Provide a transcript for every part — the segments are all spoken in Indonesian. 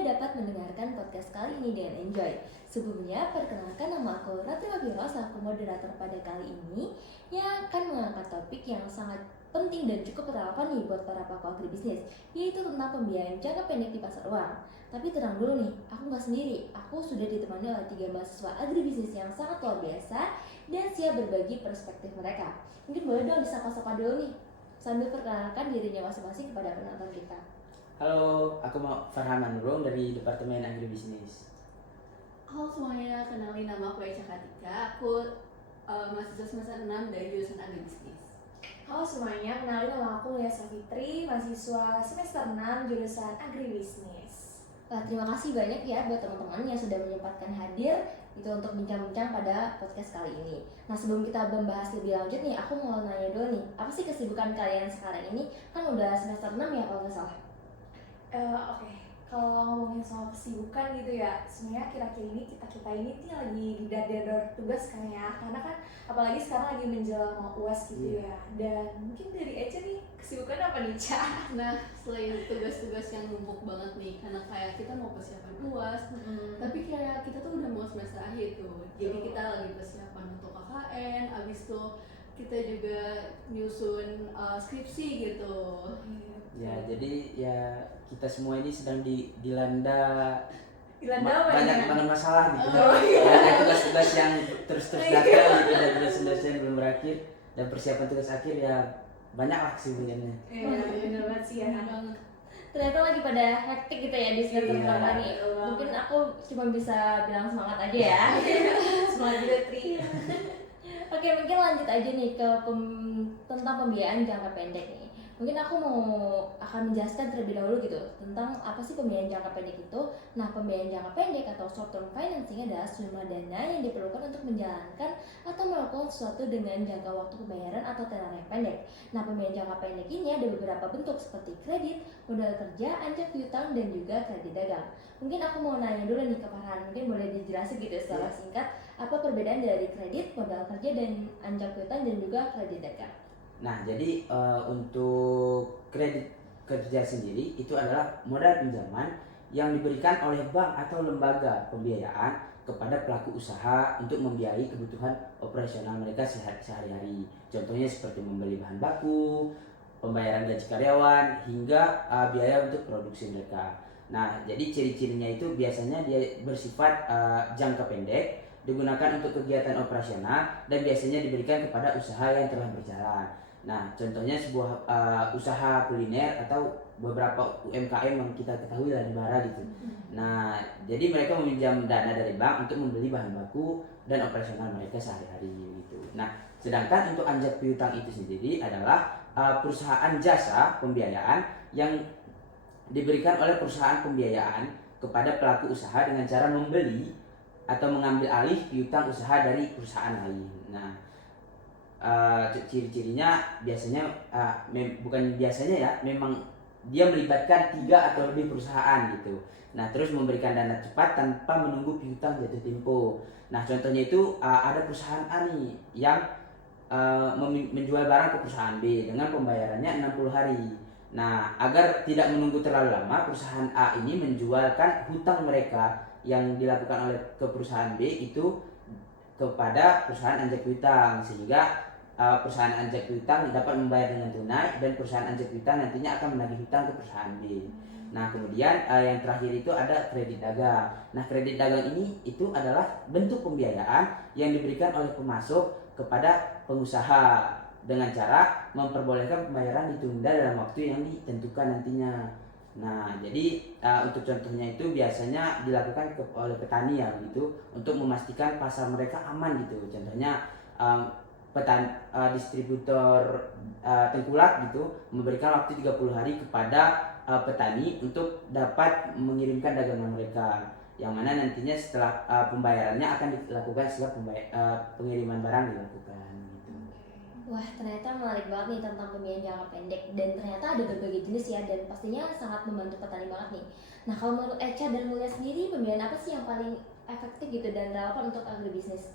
dapat mendengarkan podcast kali ini dengan enjoy. Sebelumnya, perkenalkan nama aku Ratri Wafiro, selaku moderator pada kali ini yang akan mengangkat topik yang sangat penting dan cukup relevan nih buat para pelaku agribisnis, yaitu tentang pembiayaan jangka pendek di pasar uang. Tapi tenang dulu nih, aku nggak sendiri. Aku sudah ditemani oleh 3 mahasiswa agribisnis yang sangat luar biasa dan siap berbagi perspektif mereka. Mungkin boleh dong disapa-sapa dulu nih, sambil perkenalkan dirinya masing-masing kepada penonton kita. Halo, aku Farhan Manurung dari Departemen Agribisnis. Halo semuanya, kenalin nama aku Echa Katika. Aku mahasiswa semester 6 dari jurusan agribisnis. Halo semuanya, kenalin nama aku Lia Safitri, mahasiswa semester 6 jurusan agribisnis. Terima kasih banyak ya buat teman-teman yang sudah menyempatkan hadir itu untuk bincang-bincang pada podcast kali ini. Nah, sebelum kita membahas lebih lanjut nih, aku mau nanya dulu nih, apa sih kesibukan kalian sekarang ini? Kan udah semester 6 ya kalau nggak salah. Oke. Kalau ngomongin soal kesibukan gitu ya, sebenarnya akhir-akhir ini kita ini nih lagi didadar tugas kan ya, karena kan apalagi sekarang lagi menjelang mau UAS gitu ya. Dan mungkin dari Echa nih, kesibukan apa nih, Ca? Nah, selain tugas-tugas yang numpuk banget nih, karena kayak kita mau persiapan UAS, tapi kayak kita tuh udah mau semester akhir tuh. Jadi kita lagi persiapan untuk KKN, abis itu kita juga nyusun skripsi gitu. Ya, jadi ya kita semua ini sedang dilanda banyak masalah gitu. Banyak tugas-tugas yang terus datang gitu, dan tugas-tugas yang belum berakhir, dan persiapan tugas akhir ya banyak lah kesibukannya. Iya, bener banget sih ya. Ternyata lagi pada hektik gitu ya di semester pertama nih. Mungkin aku cuma bisa bilang semangat aja ya. Semangat juga, Tri. Oke, mungkin lanjut aja nih ke tentang pembiayaan jangka pendek nih. Mungkin aku akan menjelaskan terlebih dahulu gitu tentang apa sih pembiayaan jangka pendek itu. Nah, pembiayaan jangka pendek atau short term financing adalah sejumlah dana yang diperlukan untuk menjalankan atau melakukan sesuatu dengan jangka waktu pembayaran atau tenor yang pendek. Nah, pembiayaan jangka pendek ini ada beberapa bentuk seperti kredit, modal kerja, anjak piutang, dan juga kredit dagang. Mungkin aku mau nanya dulu nih ke Farhan, mungkin boleh dijelasin gitu secara singkat apa perbedaan dari kredit, modal kerja, dan anjak piutang, dan juga kredit dagang. Nah, jadi untuk kredit kerja sendiri itu adalah modal pinjaman yang diberikan oleh bank atau lembaga pembiayaan kepada pelaku usaha untuk membiayai kebutuhan operasional mereka sehari-hari. Contohnya seperti membeli bahan baku, pembayaran gaji karyawan, hingga biaya untuk produksi mereka. Nah, jadi ciri-cirinya itu biasanya dia bersifat jangka pendek, digunakan untuk kegiatan operasional, dan biasanya diberikan kepada usaha yang telah berjalan. Nah, contohnya sebuah usaha kuliner atau beberapa UMKM yang kita ketahui lah di Bara gitu. Nah, jadi mereka meminjam dana dari bank untuk membeli bahan baku dan operasional mereka sehari-hari gitu. Nah, sedangkan untuk anjak piutang itu sendiri adalah perusahaan jasa pembiayaan yang diberikan oleh perusahaan pembiayaan kepada pelaku usaha dengan cara membeli atau mengambil alih piutang usaha dari perusahaan lain. Nah, ciri-cirinya biasanya bukan biasanya ya, memang dia melibatkan 3 atau lebih perusahaan gitu. Nah, terus memberikan dana cepat tanpa menunggu piutang jatuh tempo. Nah, contohnya itu ada perusahaan A nih yang menjual barang ke perusahaan B dengan pembayarannya 60 hari. Nah, agar tidak menunggu terlalu lama, perusahaan A ini menjualkan hutang mereka yang dilakukan oleh ke perusahaan B itu kepada perusahaan anjak piutang, sehingga perusahaan anjak piutang dapat membayar dengan tunai, dan perusahaan anjak piutang nantinya akan menagih hutang ke perusahaan B. Nah, kemudian yang terakhir itu ada kredit dagang. Nah, kredit dagang ini itu adalah bentuk pembiayaan yang diberikan oleh pemasok kepada pengusaha dengan cara memperbolehkan pembayaran ditunda dalam waktu yang ditentukan nantinya. Nah, jadi untuk contohnya itu biasanya dilakukan oleh petani ya gitu, untuk memastikan pasar mereka aman gitu. Contohnya distributor tengkulak gitu memberikan waktu 30 hari kepada petani untuk dapat mengirimkan dagangan mereka, yang mana nantinya setelah pembayarannya akan dilakukan setelah pengiriman barang dilakukan gitu. Wah, ternyata menarik banget nih tentang pembiayaan jangka pendek, dan ternyata ada berbagai jenis ya, dan pastinya sangat membantu petani banget nih. Nah, kalau menurut Echa dan Mulia sendiri, pembiayaan apa sih yang paling efektif gitu dan relevan untuk agribisnis?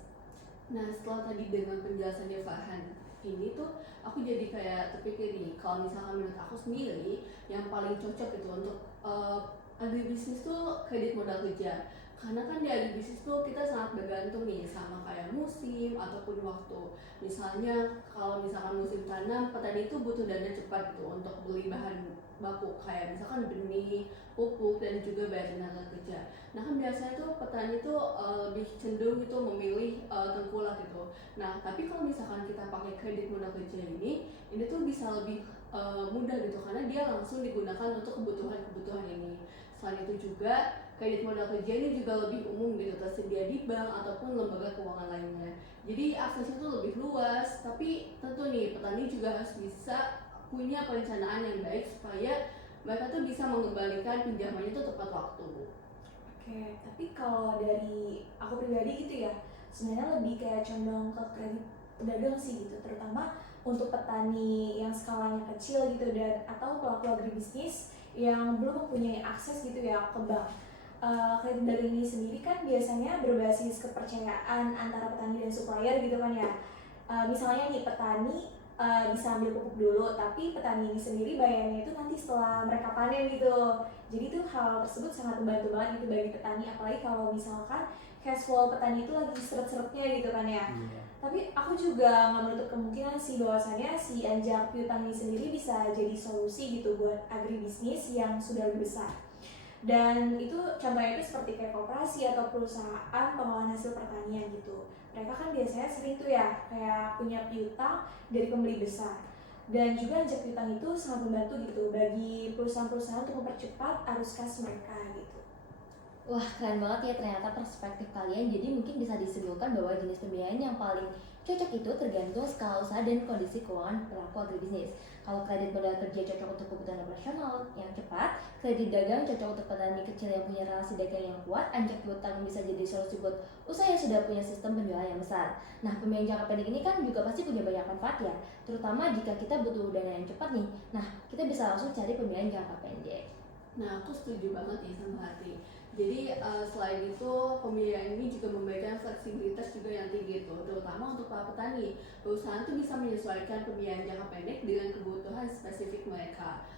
Nah, setelah tadi dengan penjelasannya Farhan ini tuh, aku jadi kayak terpikir nih, kalau misalkan menurut aku sendiri yang paling cocok itu untuk agribisnis tuh kredit modal kerja. Karena kan di agribisnis tuh kita sangat bergantung nih sama kayak musim ataupun waktu. Misalnya kalau misalkan musim tanam, petani itu butuh dana cepat gitu untuk beli bahan baku kayak misalkan benih, pupuk dan juga bayar tenaga kerja. Nah kan biasanya tuh petani tuh lebih cenderung gitu memilih tengkulak gitu. Nah tapi kalau misalkan kita pakai kredit modal kerja ini tuh bisa lebih mudah gitu karena dia langsung digunakan untuk kebutuhan-kebutuhan ini. Selain itu juga kredit modal kerja ini juga lebih umum gitu tersedia di bank ataupun lembaga keuangan lainnya. Jadi aksesnya tuh lebih luas, tapi tentu nih petani juga harus bisa punya perencanaan yang baik supaya mereka tuh bisa mengembalikan pinjamannya itu tepat waktu. Oke, tapi kalau dari aku pribadi gitu ya, sebenarnya lebih kayak condong ke kredit pedagang sih gitu, terutama untuk petani yang skalanya kecil gitu dan atau pelaku agribisnis yang belum mempunyai akses gitu ya ke bank. Kredit pedagang ini sendiri kan biasanya berbasis kepercayaan antara petani dan supplier gitu kan ya. Misalnya nih petani bisa ambil pupuk dulu, tapi petani ini sendiri bayarnya itu nanti setelah mereka panen gitu. Jadi itu hal tersebut sangat membantu banget gitu bagi petani, apalagi kalau misalkan cash flow petani itu lagi seret-seretnya gitu kan ya. Iya. Tapi aku juga nggak menutup kemungkinan sih bahwasannya si anjak piutang ini sendiri bisa jadi solusi gitu buat agribisnis yang sudah lebih besar. Dan itu contohnya itu seperti kayak koperasi atau perusahaan pengolahan hasil pertanian gitu. Mereka kan biasanya sering tuh ya kayak punya piutang dari pembeli besar. Dan juga anjak piutang itu sangat membantu gitu bagi perusahaan-perusahaan untuk mempercepat arus kas mereka gitu. Wah, keren banget ya ternyata perspektif kalian. Jadi mungkin bisa disimpulkan bahwa jenis pembiayaan yang paling cocok itu tergantung skala usaha dan kondisi keuangan pelaku agribisnis. Kalau kredit modal kerja cocok untuk kebutuhan operasional yang cepat, kredit dagang cocok untuk petani kecil yang punya relasi dagang yang kuat, anjak piutang bisa jadi solusi buat usaha yang sudah punya sistem penjualan yang besar. Nah, pembiayaan jangka pendek ini kan juga pasti punya banyak manfaat ya, terutama jika kita butuh dana yang cepat nih. Nah, kita bisa langsung cari pembiayaan jangka pendek. Nah, aku setuju banget nih sama Hati. Jadi selain itu pembiayaan ini juga memberikan fleksibilitas juga yang tinggi tuh, terutama untuk para petani. Perusahaan tuh bisa menyesuaikan pembiayaan jangka pendek dengan kebutuhan spesifik mereka.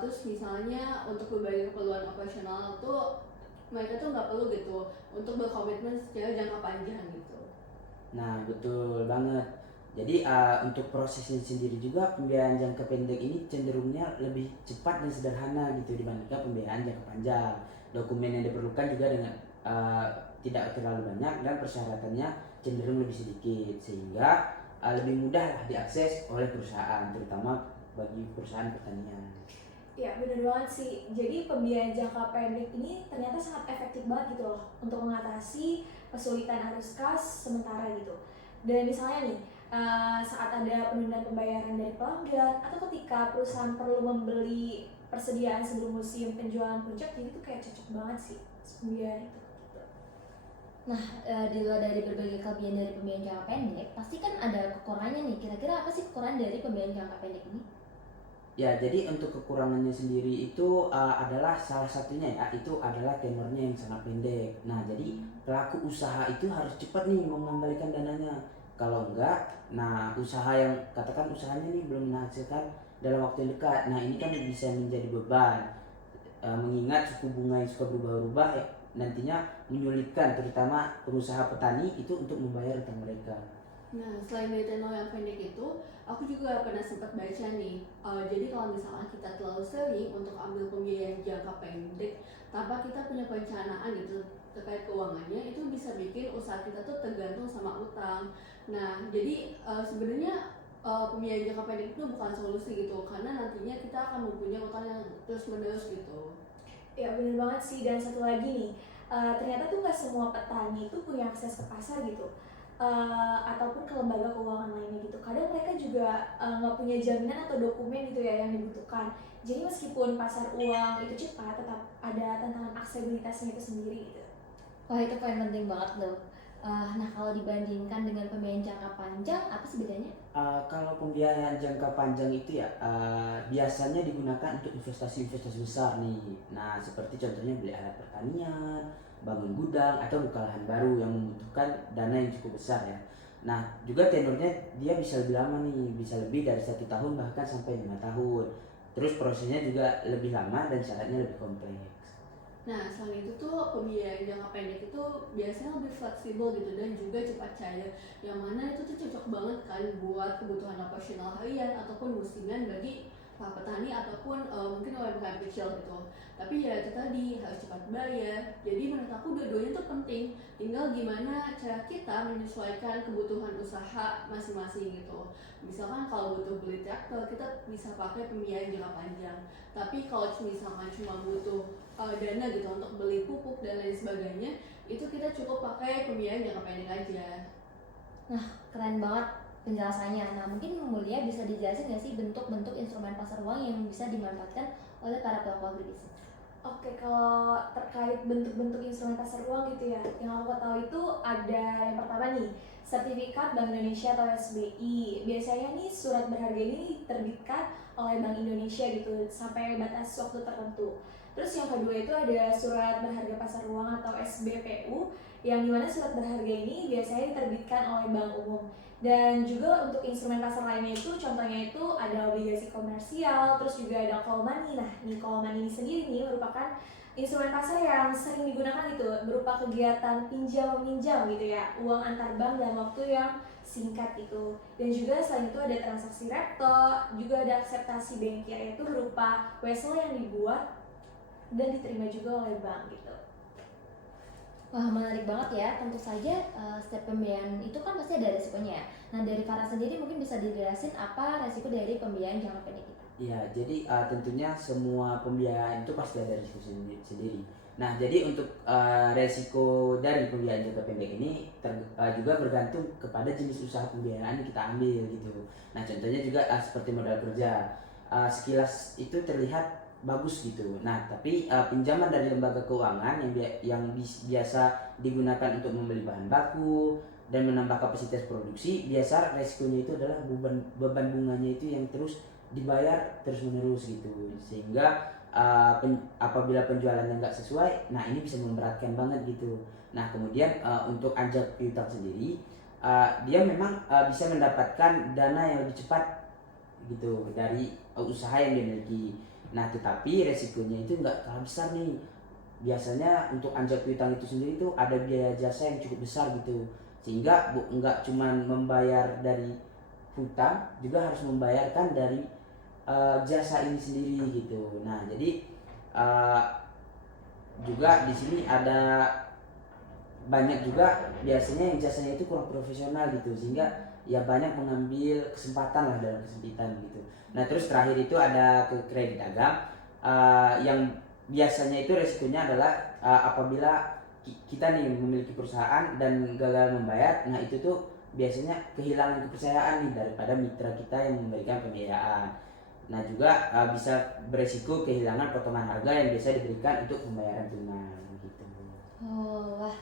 Terus misalnya untuk berbagai keperluan operasional tuh mereka tuh nggak perlu gitu untuk berkomitmen secara jangka panjang gitu. Nah, betul banget. Jadi untuk prosesnya sendiri juga pembiayaan jangka pendek ini cenderungnya lebih cepat dan sederhana gitu dibandingkan pembiayaan jangka panjang. Dokumen yang diperlukan juga dengan tidak terlalu banyak dan persyaratannya cenderung lebih sedikit sehingga lebih mudah lah diakses oleh perusahaan, terutama bagi perusahaan pertanian. Ya bener banget sih, jadi pembiayaan jangka pendek ini ternyata sangat efektif banget gitu loh untuk mengatasi kesulitan arus kas sementara gitu. Dan misalnya nih, saat ada penundaan pembayaran dari pelanggan atau ketika perusahaan perlu membeli persediaan sebelum musim penjualan puncak, jadi itu kayak cocok banget sih pembiayaan itu. Nah, di luar dari berbagai kelebihan dari pembiayaan jangka pendek, pasti kan ada kekurangannya nih. Kira-kira apa sih kekurangan dari pembiayaan jangka pendek ini? Ya, jadi untuk kekurangannya sendiri itu adalah salah satunya ya, itu adalah tenornya yang sangat pendek. Nah, jadi pelaku usaha itu harus cepat nih mengembalikan dananya. Kalau enggak, nah usaha yang katakan usahanya nih belum menghasilkan dalam waktu yang dekat. Nah, ini kan bisa menjadi beban. Mengingat suku bunga yang suka berubah-ubah ya, nantinya menyulitkan terutama pengusaha petani itu untuk membayar utang mereka. Nah, selain dari tenor yang pendek itu, aku juga pernah sempat baca nih. Jadi kalau misalkan kita terlalu sering untuk ambil pembiayaan jangka pendek tanpa kita punya perencanaan gitu terkait keuangannya, itu bisa bikin usaha kita tuh tergantung sama utang. Nah, jadi sebenarnya pembiayaan jangka pendek itu bukan solusi gitu, karena nantinya kita akan mempunyai utang yang terus-menerus gitu. Ya bener banget sih, dan satu lagi nih, ternyata tuh nggak semua petani itu punya akses ke pasar gitu. Ataupun ke lembaga keuangan lainnya gitu. Kadang mereka juga nggak punya jaminan atau dokumen gitu ya yang dibutuhkan. Jadi meskipun pasar uang itu cepat, tetap ada tantangan aksesibilitasnya itu sendiri gitu. Wah, itu poin penting banget loh. Nah, kalau dibandingkan dengan pembiayaan jangka panjang, apa sih bedanya? Kalau pembiayaan jangka panjang itu ya biasanya digunakan untuk investasi-investasi besar nih. Nah, seperti contohnya beli alat pertanian, bangun gudang atau buka lahan baru yang membutuhkan dana yang cukup besar ya. Nah, juga tenornya dia bisa lebih lama nih, bisa lebih dari 1 tahun bahkan sampai 5 tahun. Terus prosesnya juga lebih lama dan syaratnya lebih kompleks. Nah, selain itu tuh pembiayaan jangka pendek itu biasanya lebih fleksibel gitu dan juga cepat cair. Yang mana itu tuh cocok banget kan buat kebutuhan operasional harian ataupun musiman bagi para petani ataupun mungkin UMKM kecil gitu. Tapi ya itu tadi harus cepat bayar. Jadi menurut aku dua-duanya tuh penting. Tinggal gimana cara kita menyesuaikan kebutuhan usaha masing-masing gitu. Misalkan kalau butuh beli traktor, kita bisa pakai pembiayaan jangka panjang. Tapi kalau misalkan cuma butuh dana gitu untuk beli pupuk dan lain sebagainya, itu kita cukup pakai pembiayaan jangka pendek aja. Keren banget penjelasannya. Nah, mungkin Mulia bisa dijelasin nggak sih bentuk-bentuk instrumen pasar uang yang bisa dimanfaatkan oleh para pelaku agribisnis? Oke, kalau terkait bentuk-bentuk instrumen pasar uang gitu ya, yang aku tahu itu ada yang pertama nih, sertifikat Bank Indonesia atau SBI. Biasanya nih surat berharga ini diterbitkan oleh Bank Indonesia gitu sampai batas waktu tertentu. Terus yang kedua itu ada surat berharga pasar uang atau SBPU, yang dimana surat berharga ini biasanya diterbitkan oleh Bank Umum. Dan juga untuk instrumen pasar lainnya itu contohnya itu ada obligasi komersial, terus juga ada call money. Nah, nih call money ini sendiri nih merupakan instrumen pasar yang sering digunakan gitu berupa kegiatan pinjam meminjam gitu ya, uang antar bank dalam waktu yang singkat gitu. Dan juga selain itu ada transaksi repto, juga ada akseptasi bankir yaitu berupa wesel yang dibuat dan diterima juga oleh bank gitu. Wah, menarik banget ya. Tentu saja setiap pembiayaan itu kan pasti ada resikonya ya. Nah, dari Farah sendiri mungkin bisa dijelasin apa resiko dari pembiayaan jangka pendek itu? Ya, jadi tentunya semua pembiayaan itu pasti ada risiko sendiri. Nah, jadi untuk resiko dari pembiayaan jangka pendek ini juga bergantung kepada jenis usaha pembiayaan yang kita ambil gitu. Nah, contohnya juga seperti modal kerja. Sekilas itu terlihat bagus gitu. Nah, tapi pinjaman dari lembaga keuangan yang biasa digunakan untuk membeli bahan baku dan menambah kapasitas produksi, biasa resikonya itu adalah beban bunganya itu yang terus dibayar terus menerus gitu, sehingga apabila penjualannya nggak sesuai, nah ini bisa memberatkan banget gitu. Nah, kemudian untuk anjak piutang sendiri, dia memang bisa mendapatkan dana yang lebih cepat gitu dari usaha yang dimiliki. Nah, tetapi resikonya itu nggak kalah besar nih. Biasanya untuk anjak piutang itu sendiri tuh ada biaya jasa yang cukup besar gitu, sehingga nggak cuman membayar dari hutang, juga harus membayarkan dari jasa ini sendiri gitu. Nah, jadi uh, juga di sini ada banyak juga biasanya yang jasanya itu kurang profesional gitu, sehingga ya banyak mengambil kesempatan lah dalam kesempitan gitu. Nah, terus terakhir itu ada ke kredit agam, yang biasanya itu resikonya adalah apabila kita nih memiliki perusahaan dan gagal membayar, nah itu tuh biasanya kehilangan kepercayaan nih daripada mitra kita yang memberikan pembiayaan. Nah, juga bisa beresiko kehilangan potongan harga yang biasa diberikan untuk pembayaran tunai gitu. Oh, wah,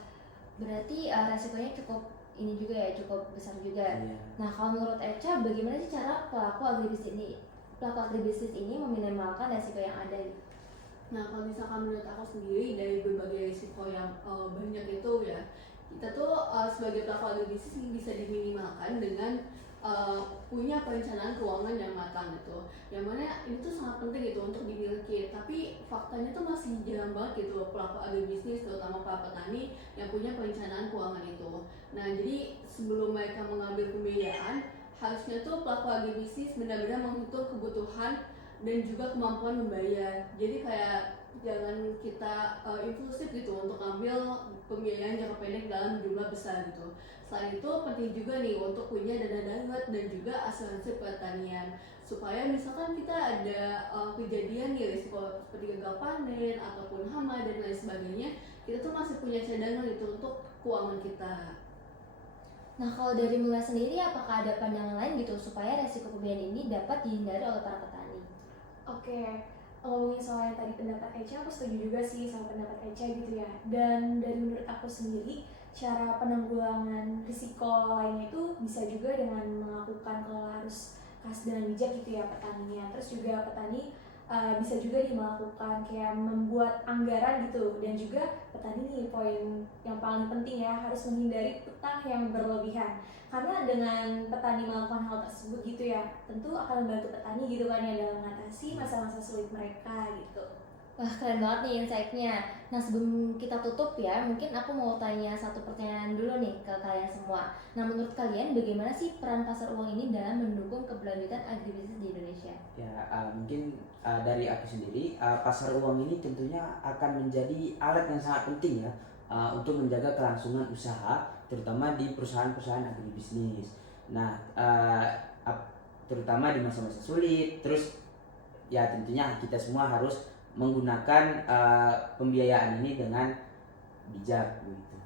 berarti resikonya cukup ini juga ya, cukup besar juga. Iya. Nah, kalau menurut Echa, bagaimana sih cara pelaku agribisnis ini meminimalkan resiko yang ada? Nah, kalau misalkan menurut aku sendiri dari berbagai risiko yang banyak itu ya, kita tuh sebagai pelaku agribisnis ini bisa diminimalkan dengan punya perencanaan keuangan yang matang gitu. Yang mana ini tuh sangat penting gitu untuk dimiliki. Tapi faktanya tuh masih jarang banget gitu pelaku agribisnis, terutama para petani yang punya perencanaan keuangan itu. Nah, jadi sebelum mereka mengambil pembiayaan, harusnya tuh pelaku agribisnis benar-benar menghitung kebutuhan dan juga kemampuan membayar. Jadi kayak jangan kita impulsif gitu untuk ambil pembiayaan jangka pendek dalam jumlah besar gitu. Selain itu penting juga nih untuk punya dana darurat dan juga asuransi pertanian, supaya misalkan kita ada kejadian nih risiko seperti gagal panen ataupun hama dan lain sebagainya, kita tuh masih punya cadangan itu untuk keuangan kita. Nah, kalau dari Mulia sendiri, apakah ada pandangan lain gitu supaya resiko pembiayaan ini dapat dihindari oleh para petani? Oke, ngomongin soal yang tadi pendapat Echa, aku setuju juga sih sama pendapat Echa gitu ya. Dan dari menurut aku sendiri, cara penanggulangan risiko lainnya itu bisa juga dengan melakukan kalau harus kas dengan bijak gitu ya petaninya. Terus juga petani bisa juga nih melakukan kayak membuat anggaran gitu, dan juga petani nih poin yang paling penting ya harus menghindari utang yang berlebihan, karena dengan petani melakukan hal tersebut gitu ya tentu akan membantu petani gitu kan ya dalam mengatasi masa-masa sulit mereka gitu. Wah, keren banget nih insight-nya. Nah, sebelum kita tutup ya, mungkin aku mau tanya satu pertanyaan dulu nih ke kalian semua. Nah, menurut kalian bagaimana sih peran pasar uang ini dalam mendukung keberlanjutan agribisnis di Indonesia? Ya, mungkin dari aku sendiri, pasar uang ini tentunya akan menjadi alat yang sangat penting ya untuk menjaga kelangsungan usaha, terutama di perusahaan-perusahaan agribisnis. Nah, terutama di masa-masa sulit, terus ya tentunya kita semua harus menggunakan pembiayaan ini dengan bijak gitu.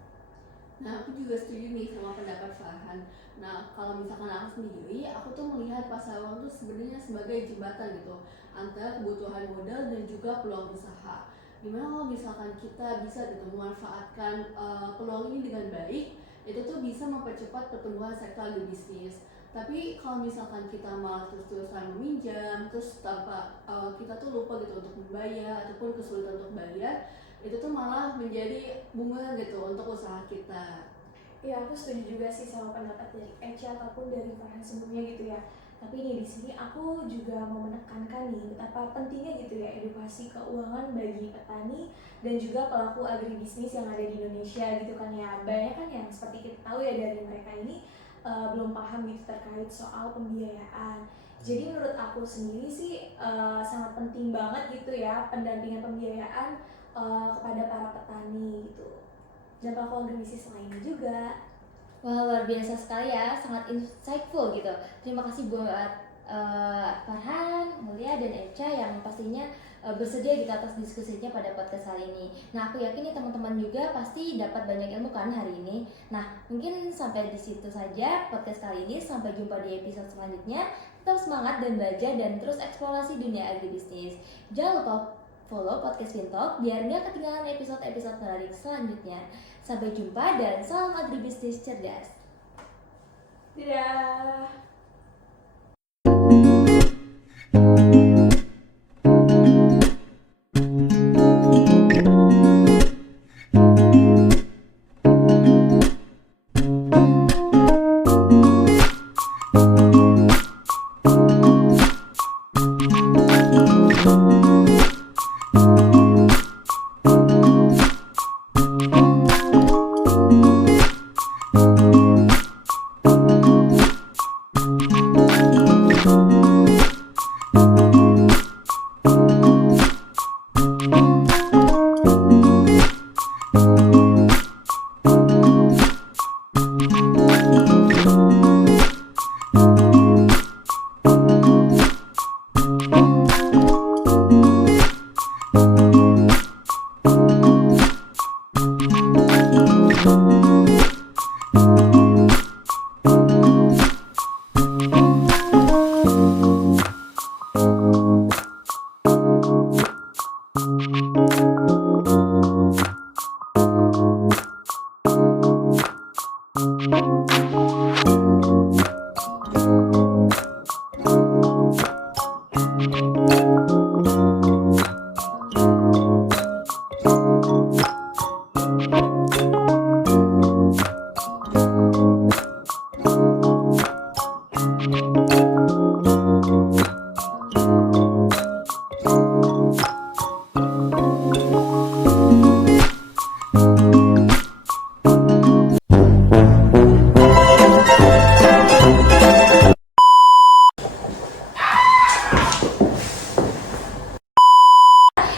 Nah, aku juga setuju nih sama pendapat Farhan. Nah, kalau misalkan aku sendiri, aku tuh melihat pasar uang tuh sebenarnya sebagai jembatan gitu antara kebutuhan modal dan juga peluang usaha. Dimana kalau misalkan kita bisa gitu memanfaatkan peluang ini dengan baik, itu tuh bisa mempercepat pertumbuhan sektor agribisnis. Tapi kalau misalkan kita malah terus-terusan meminjam, terus tanpa kita tuh lupa gitu untuk membayar ataupun kesulitan untuk bayar, itu tuh malah menjadi bunga gitu untuk usaha kita. Ya, aku setuju juga sih sama pendapat dari Echa ataupun dari Farhan sebelumnya gitu ya. Tapi nih di sini aku juga mau menekankan nih betapa pentingnya gitu ya edukasi keuangan bagi petani dan juga pelaku agribisnis yang ada di Indonesia gitu kan ya. Banyak kan yang seperti kita tahu ya dari mereka ini belum paham gitu terkait soal pembiayaan. Jadi menurut aku sendiri sih sangat penting banget gitu ya pendampingan pembiayaan kepada para petani gitu dan pelaku agribisnis lainnya juga. Wah, luar biasa sekali ya, sangat insightful gitu. Terima kasih buat Farhan, Mulia, dan Echa yang pastinya bersedia gitu atas diskusinya pada podcast kali ini. Nah, aku yakin nih teman-teman juga pasti dapat banyak ilmu kan hari ini. Nah, mungkin sampai di situ saja podcast kali ini. Sampai jumpa di episode selanjutnya. Tetap semangat dan belajar dan terus eksplorasi dunia agribisnis. Jangan lupa follow podcast Fintalk biar nggak ketinggalan episode-episode menarik selanjutnya. Sampai jumpa dan salam agribisnis cerdas. Dadah.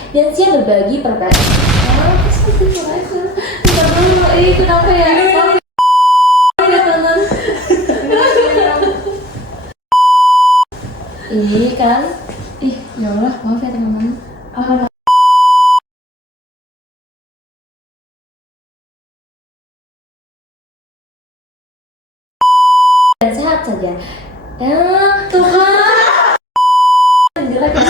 Dan siap berbagi perbedaan. Kenapa ya? Ih kan, ya Allah, maaf ya teman-teman. Dan sehat saja. Ya Tuhan. Jelek ya.